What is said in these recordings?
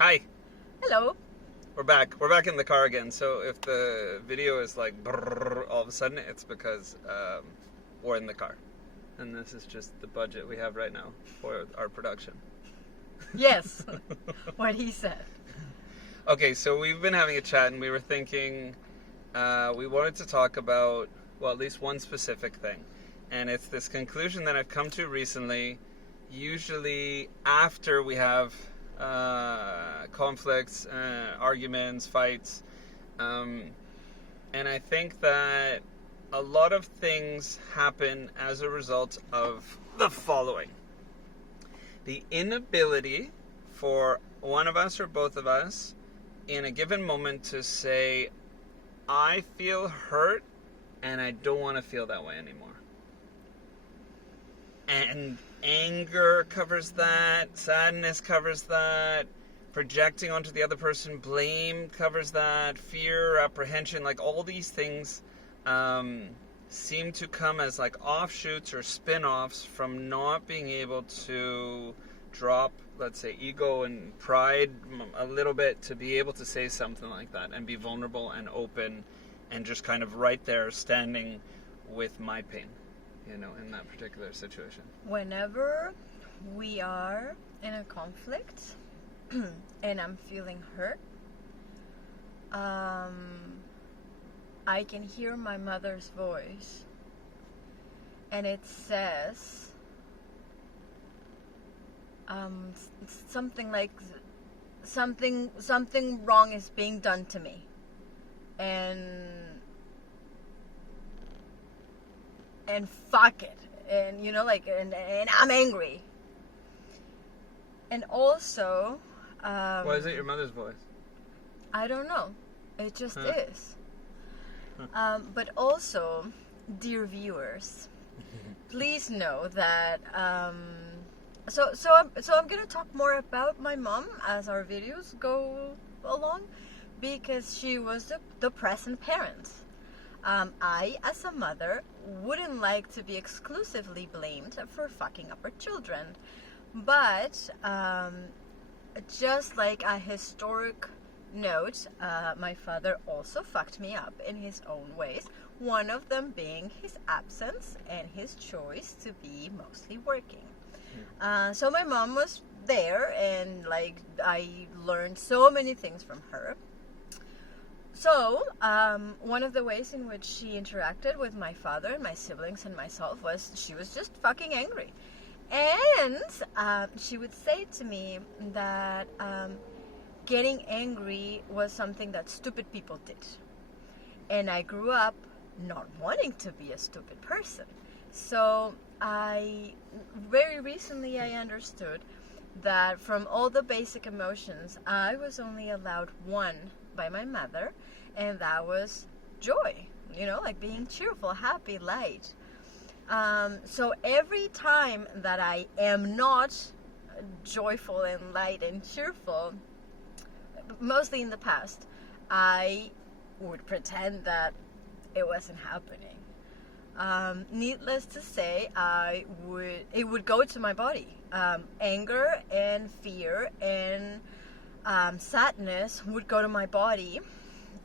Hi, Hello. we're back. We're back in the car again. So if the video is like brrr, all of a sudden, it's because we're in the car, and this is just the budget we have right now for our production. Yes, what he said. Okay, so we've been having a chat, and we were thinking we wanted to talk about, well, at least one specific thing, and it's this conclusion that I've come to recently. Usually after we have conflicts, arguments, fights. And I think that a lot of things happen as a result of the following: the inability for one of us or both of us in a given moment to say, I feel hurt and I don't want to feel that way anymore. And anger covers that, sadness covers that, projecting onto the other person, blame covers that, fear, apprehension, like all these things seem to come as like offshoots or spin-offs from not being able to drop, let's say, ego and pride a little bit to be able to say something like that and be vulnerable and open and just kind of right there standing with my pain, in that particular situation. Whenever we are in a conflict and I'm feeling hurt, I can hear my mother's voice, and it says something like something wrong is being done to me, and fuck it, and and I'm angry. And also, Why is it your mother's voice? I don't know, it just Huh. is. But also, dear viewers, please know that so I'm gonna talk more about my mom as our videos go along, because she was the present parent. I, as a mother, wouldn't like to be exclusively blamed for fucking up our children. But just like a historic note, my father also fucked me up in his own ways. One of them being his absence and his choice to be mostly working. So my mom was there, and I learned so many things from her. So, one of the ways in which she interacted with my father and my siblings and myself was she was just fucking angry. And she would say to me that getting angry was something that stupid people did. And I grew up not wanting to be a stupid person. So very recently I understood that from all the basic emotions, I was only allowed one by my mother, and that was joy, like being cheerful, happy, light. So every time that I am not joyful and light and cheerful, mostly in the past, I would pretend that it wasn't happening. Needless to say, it would go to my body. Anger and fear and sadness would go to my body,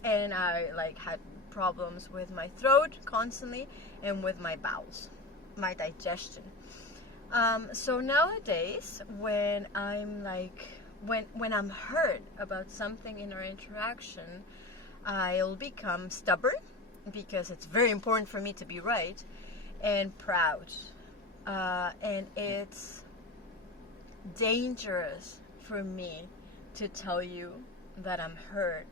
and I had problems with my throat constantly and with my bowels, my digestion. So nowadays, when I'm when I'm hurt about something in our interaction, I'll become stubborn, because it's very important for me to be right, and proud. And it's dangerous for me to tell you that I'm hurt,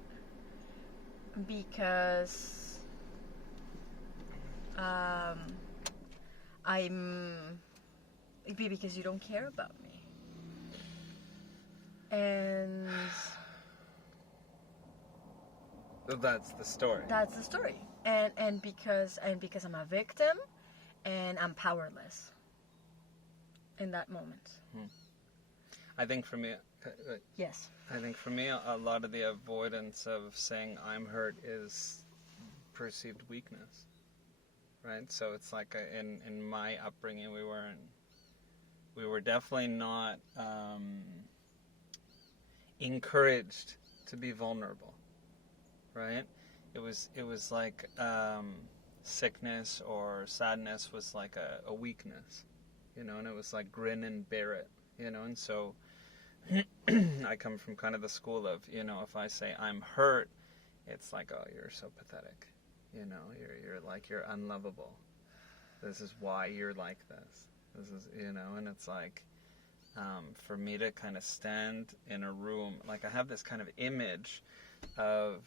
because because you don't care about me. And That's the story. that's the story. And because I'm a victim, and I'm powerless in that moment. I think for me, Yes. I think for me, a lot of the avoidance of saying I'm hurt is perceived weakness, right? So it's like in my upbringing, we were definitely not encouraged to be vulnerable, right? It was like sickness or sadness was like a weakness, you know, and it was like grin and bear it, you know. And so I come from kind of the school of, you know, if I say I'm hurt, it's like, oh, you're so pathetic, you know, you're unlovable. This is why you're like this. This is, you know, and it's like, for me to kind of stand in a room, like I have this kind of image of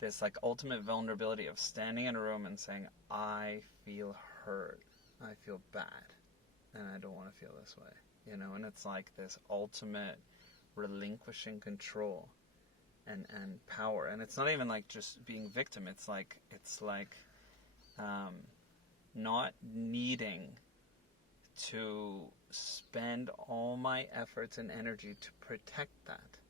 this like ultimate vulnerability of standing in a room and saying, I feel hurt, I feel bad, and I don't want to feel this way, you know. And it's like this ultimate relinquishing control and power. And it's not even like just being victim, it's like not needing to spend all my efforts and energy to protect that,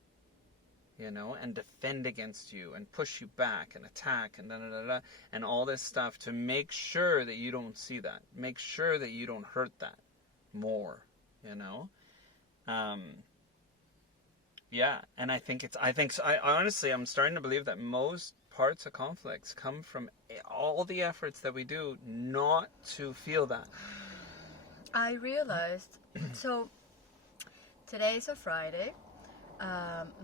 you know, and defend against you and push you back and attack and and all this stuff to make sure that you don't see that, make sure that you don't hurt that more, you know. Yeah, and I honestly, I'm starting to believe that most parts of conflicts come from all the efforts that we do not to feel that. I realized, so today's a Friday.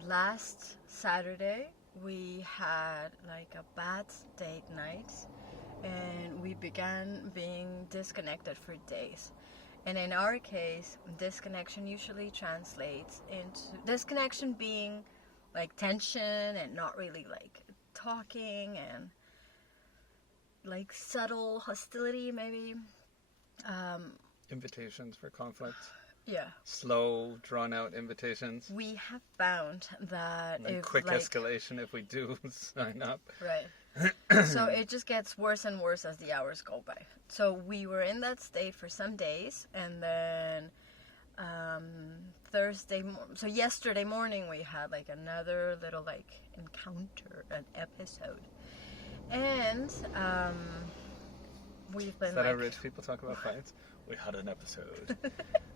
Last Saturday we had like a bad date night, and we began being disconnected for days. And in our case, disconnection usually translates into disconnection being like tension and not really like talking, and like subtle hostility maybe. Invitations for conflict. Yeah. Slow, drawn-out invitations. We have found that and if quick like, escalation if we do sign up. Right. So it just gets worse and worse as the hours go by. So we were in that state for some days, and then so yesterday morning we had like another little like encounter, an episode, and we've been. Is that like, how rich people talk about fights? We had an episode,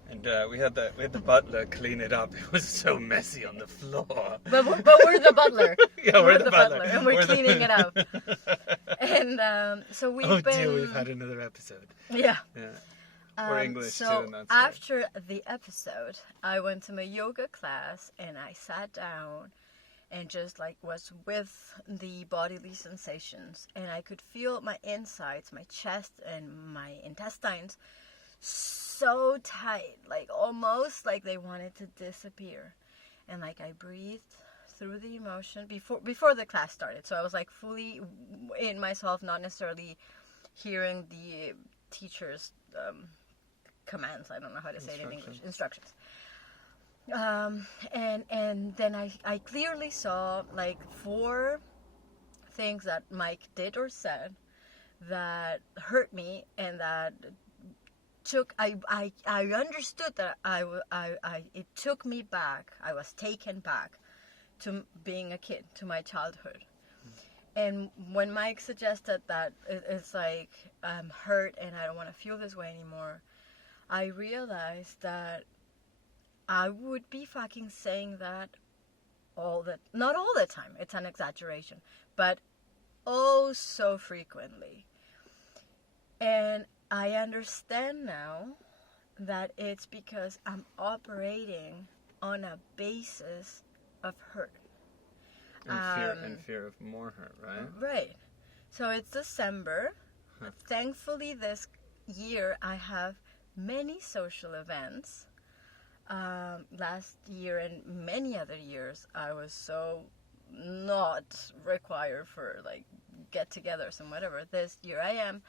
and we had the butler clean it up. It was so messy on the floor. But we're the butler. Yeah, we're the butler, and we're cleaning it up. And so we've been. Oh dear, we've had another episode. Yeah. Yeah. We're English so too, and that's after the episode, I went to my yoga class and I sat down and just like was with the bodily sensations, and I could feel my insides, my chest and my intestines so tight, like almost like they wanted to disappear. And like I breathed through the emotion before the class started, so I was like fully in myself, not necessarily hearing the teacher's commands. I don't know how to say it in English. Instructions. And then I clearly saw like 4 things that Mike did or said that hurt me, and that I understood that it took me back. I was taken back to being a kid, to my childhood. And when Mike suggested that it's like I'm hurt and I don't want to feel this way anymore, I realized that I would be fucking saying that not all the time, it's an exaggeration, but oh so frequently. And I understand now that it's because I'm operating on a basis of hurt. And fear of more hurt, right? Right. So it's December. Thankfully this year I have many social events. Last year and many other years I was so not required for like get-togethers and whatever. This year I am,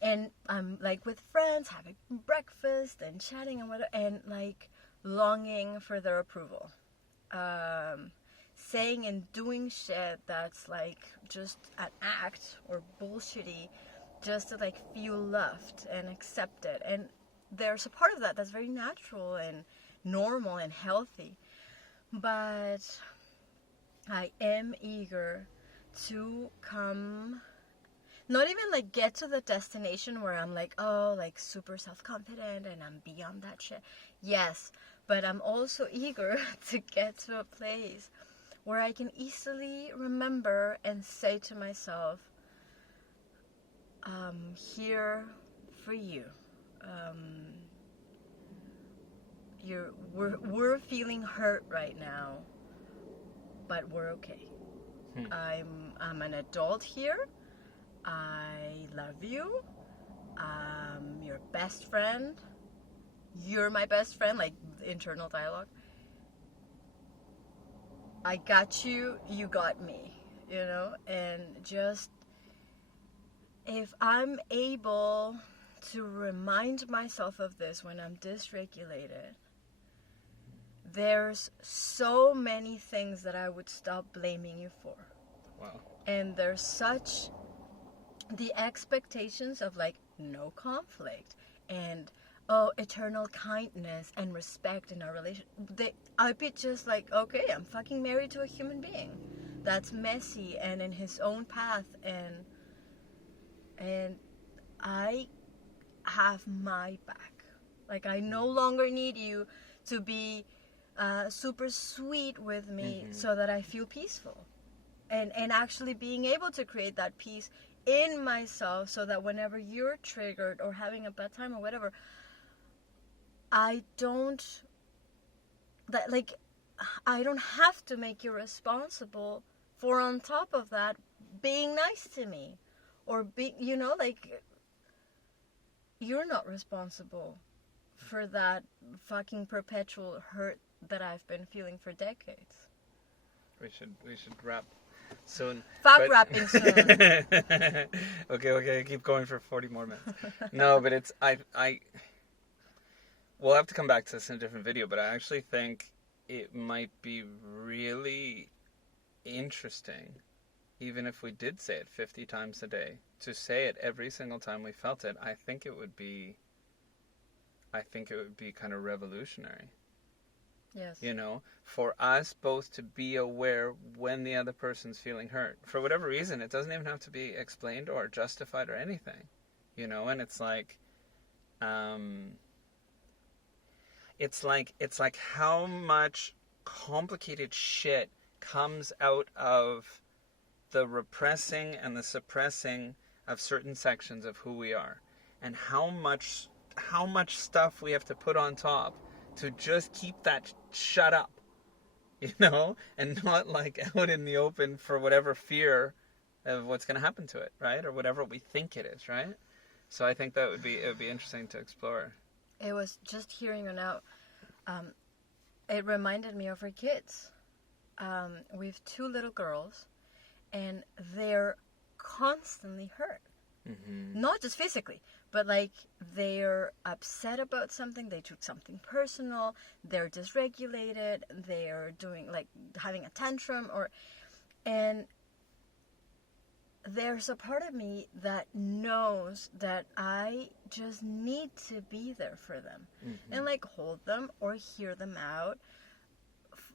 and I'm like with friends having breakfast and chatting and whatever, and like longing for their approval, saying and doing shit that's like just an act or bullshitty just to like feel loved and accepted. And there's a part of that that's very natural and normal and healthy, but I am eager to come, not even like get to the destination where I'm like, oh, like super self-confident and I'm beyond that shit. Yes, But I'm also eager to get to a place where I can easily remember and say to myself, I'm here for you. We're feeling hurt right now, but we're okay. I'm an adult here. I love you. I'm your best friend. You're my best friend, like internal dialogue. I got you, you got me, and just if I'm able to remind myself of this when I'm dysregulated, there's so many things that I would stop blaming you for. Wow. And there's such the expectations of like no conflict and eternal kindness and respect in our relationship. I'd be just like, okay, I'm fucking married to a human being that's messy and in his own path, and I have my back. Like, I no longer need you to be super sweet with me so that I feel peaceful. And actually being able to create that peace in myself so that whenever you're triggered or having a bad time or whatever, I don't have to make you responsible for, on top of that, being nice to me. Or you're not responsible for that fucking perpetual hurt that I've been feeling for decades. We should wrap soon. Wrapping soon. Okay, keep going for 40 more minutes. No, but it's we'll have to come back to this in a different video, but I actually think it might be really interesting, even if we did say it 50 times a day, to say it every single time we felt it. I think it would be kind of revolutionary. Yes. For us both to be aware when the other person's feeling hurt. For whatever reason, it doesn't even have to be explained or justified or anything. And it's like how much complicated shit comes out of the repressing and the suppressing of certain sections of who we are, and how much stuff we have to put on top to just keep that shut up, and not like out in the open for whatever fear of what's going to happen to it, right? Or whatever we think it is, right? So I think it would be interesting to explore. It was just hearing you now. It reminded me of our kids. We have 2 little girls, and they're constantly hurt. Not just physically, but like they're upset about something, they took something personal, they're dysregulated, they're doing like having a tantrum, and there's a part of me that knows that I just need to be there for them and like hold them or hear them out,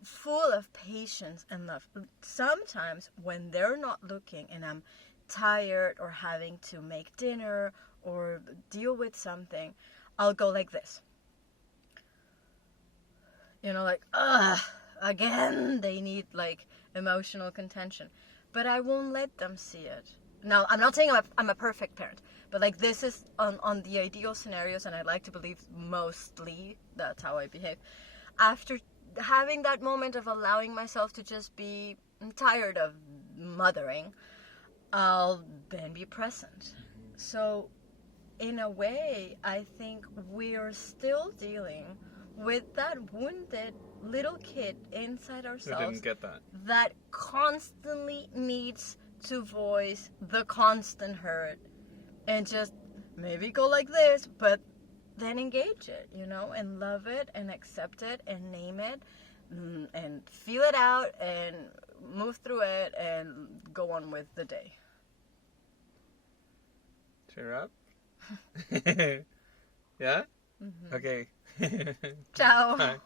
full of patience and love. Sometimes when they're not looking and I'm tired or having to make dinner or deal with something, I'll go like this. Again, they need like emotional contention. But I won't let them see it. Now, I'm not saying I'm a perfect parent, but like this is on the ideal scenarios, and I like to believe mostly that's how I behave. After having that moment of allowing myself to just be tired of mothering, I'll then be present. So, in a way, I think we're still dealing with that wounded little kid inside ourselves. Who didn't get that. That constantly needs to voice the constant hurt and just maybe go like this, but then engage it, and love it and accept it and name it and feel it out and move through it and go on with the day. Cheer up. Yeah? Okay. Ciao. Bye.